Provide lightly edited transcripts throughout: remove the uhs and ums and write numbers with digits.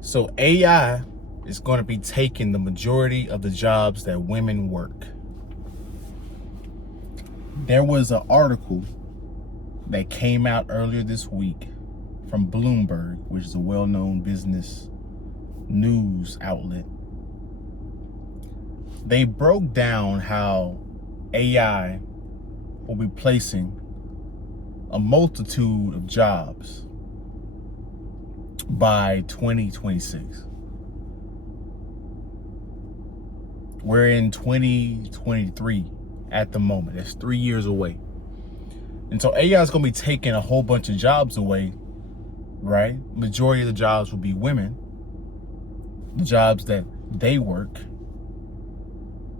So AI is going to be taking the majority of the jobs that women work. There was an article that came out earlier this week from Bloomberg, which is a well-known business news outlet. They broke down how AI will be placing a multitude of jobs by 2026. We're in 2023 at the moment. It's 3 years away. And so AI is going to be taking a whole bunch of jobs away, right? Majority of the jobs will be women, the jobs that they work.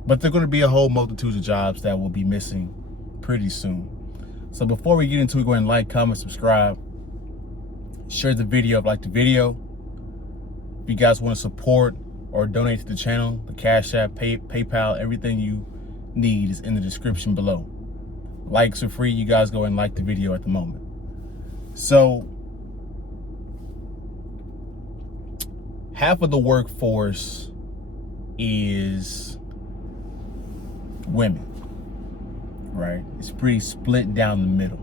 But there are going to be a whole multitude of jobs that will be missing pretty soon. So before we get into it, go ahead and like, comment, subscribe, share the video, like the video. If you guys want to support or donate to the channel, the Cashapp, PayPal, everything you need is in the description below. Likes are free. You guys go and like the video at the moment. So half of the workforce is women, right? It's pretty split down the middle.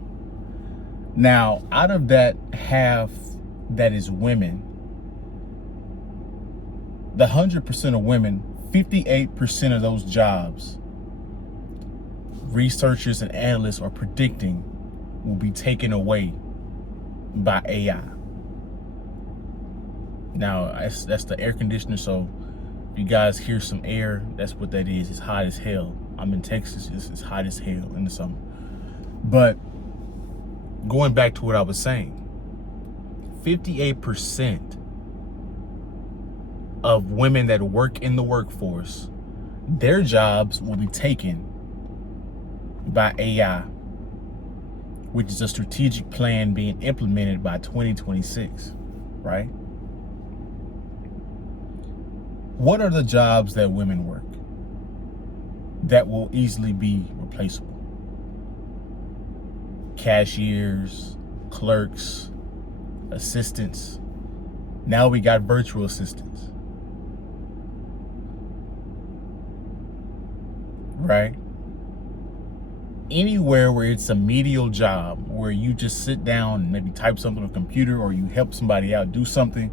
Now, out of that half that is women, the 100% of women, 58% of those jobs, researchers and analysts are predicting will be taken away by AI. Now, that's the air conditioner, so if you guys hear some air, that's what that is. It's hot as hell. I'm in Texas, it's hot as hell in the summer. But going back to what I was saying, 58% of women that work in the workforce, their jobs will be taken by AI, which is a strategic plan being implemented by 2026, right? What are the jobs that women work that will easily be replaceable? Cashiers, clerks, assistants. Now we got virtual assistants, right? Anywhere where it's a menial job, where you just sit down and maybe type something on a computer, or you help somebody out do something,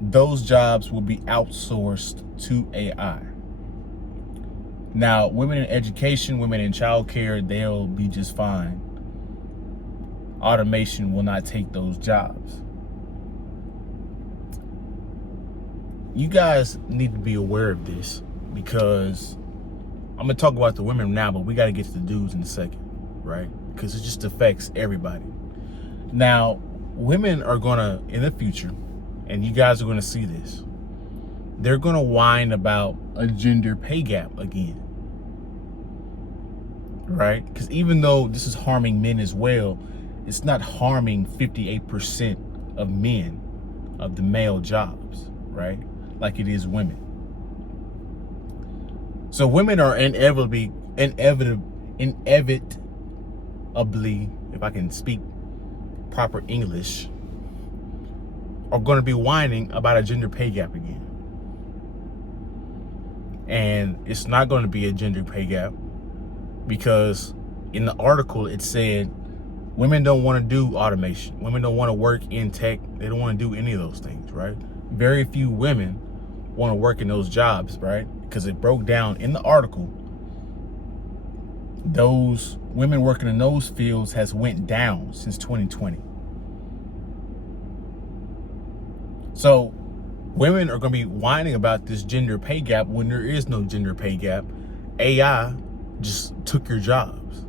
those jobs will be outsourced to AI. Now, women in education, women in childcare, they'll be just fine. Automation will not take those jobs. You guys need to be aware of this, because I'm gonna talk about the women now, but we gotta get to the dudes in a second, right? Because it just affects everybody. Now, women are gonna, in the future, and you guys are gonna see this, they're gonna whine about a gender pay gap again, right? Because even though this is harming men as well, it's not harming 58% of men, of the male jobs, right? Like it is women. So women are inevitably, if I can speak proper English, are going to be whining about a gender pay gap again. And it's not going to be a gender pay gap, because in the article it said women don't want to do automation. Women don't want to work in tech. They don't want to do any of those things, right? Very few women want to work in those jobs, right? Because it broke down in the article, those women working in those fields has went down since 2020. So women are going to be whining about this gender pay gap when there is no gender pay gap. AI just took your jobs,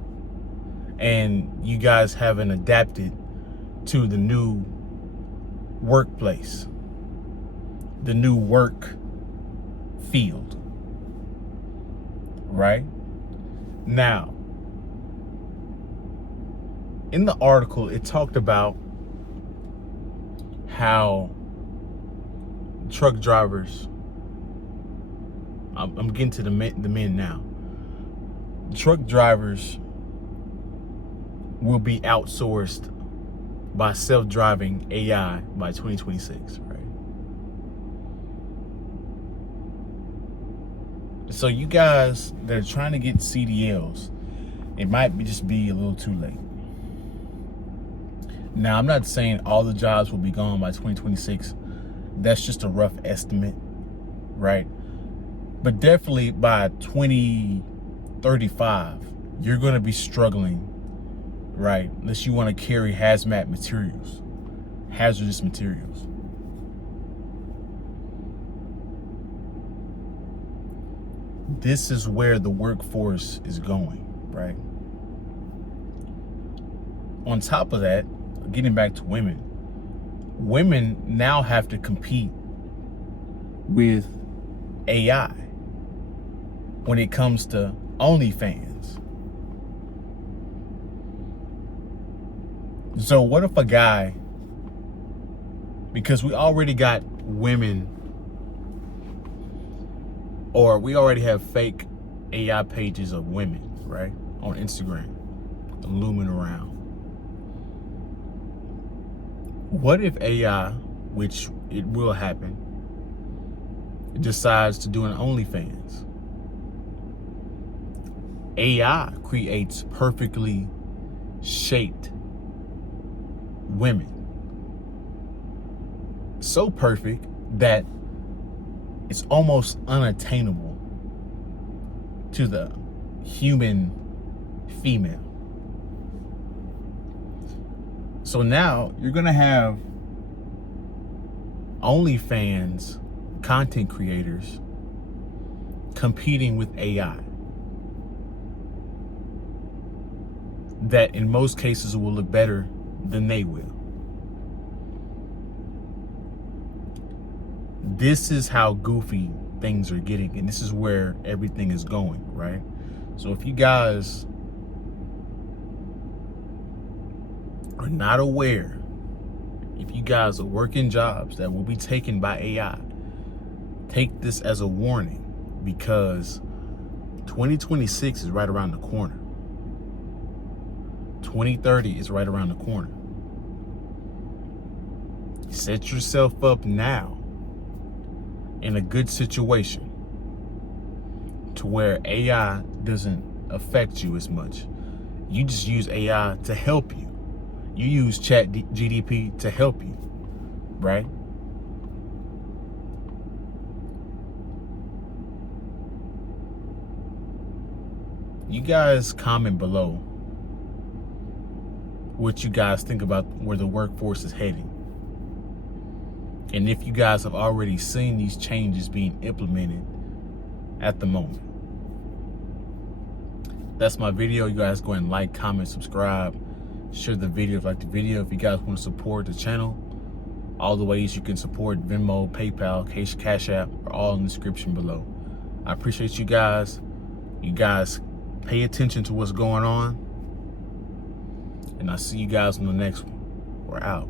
and you guys haven't adapted to the new workplace, the new work field, right? Now, in the article, it talked about how truck drivers, I'm getting to the men now. Truck drivers will be outsourced by self-driving AI by 2026, right? So you guys that are trying to get CDLs, it might just be a little too late. Now, I'm not saying all the jobs will be gone by 2026. That's just a rough estimate, right? But definitely by 2035, you're going to be struggling, right? Unless you want to carry hazmat materials, hazardous materials. This is where the workforce is going, right? On top of that, getting back to women now have to compete with AI when it comes to OnlyFans. So what if a guy, because we already got women, or we already have fake AI pages of women, right, on Instagram, looming around. What if AI, which it will happen, decides to do an OnlyFans? AI creates perfectly shaped women. So perfect that it's almost unattainable to the human female. So now you're gonna have OnlyFans content creators competing with AI that in most cases will look better than they will. This is how goofy things are getting, and this is where everything is going, right? So if you guys are not aware, if you guys are working jobs that will be taken by AI, take this as a warning, because 2026 is right around the corner. 2030 is right around the corner. Set yourself up now in a good situation to where AI doesn't affect you as much. You just use AI to help you. You use ChatGPT to help you, right? You guys comment below what you guys think about where the workforce is heading. And if you guys have already seen these changes being implemented at the moment. That's my video. You guys go ahead and like, comment, subscribe, share the video if you like the video. If you guys want to support the channel, all the ways you can support: Venmo, PayPal, Cashapp, are all in the description below. I appreciate you guys. You guys pay attention to what's going on. And I'll see you guys on the next one. We're out.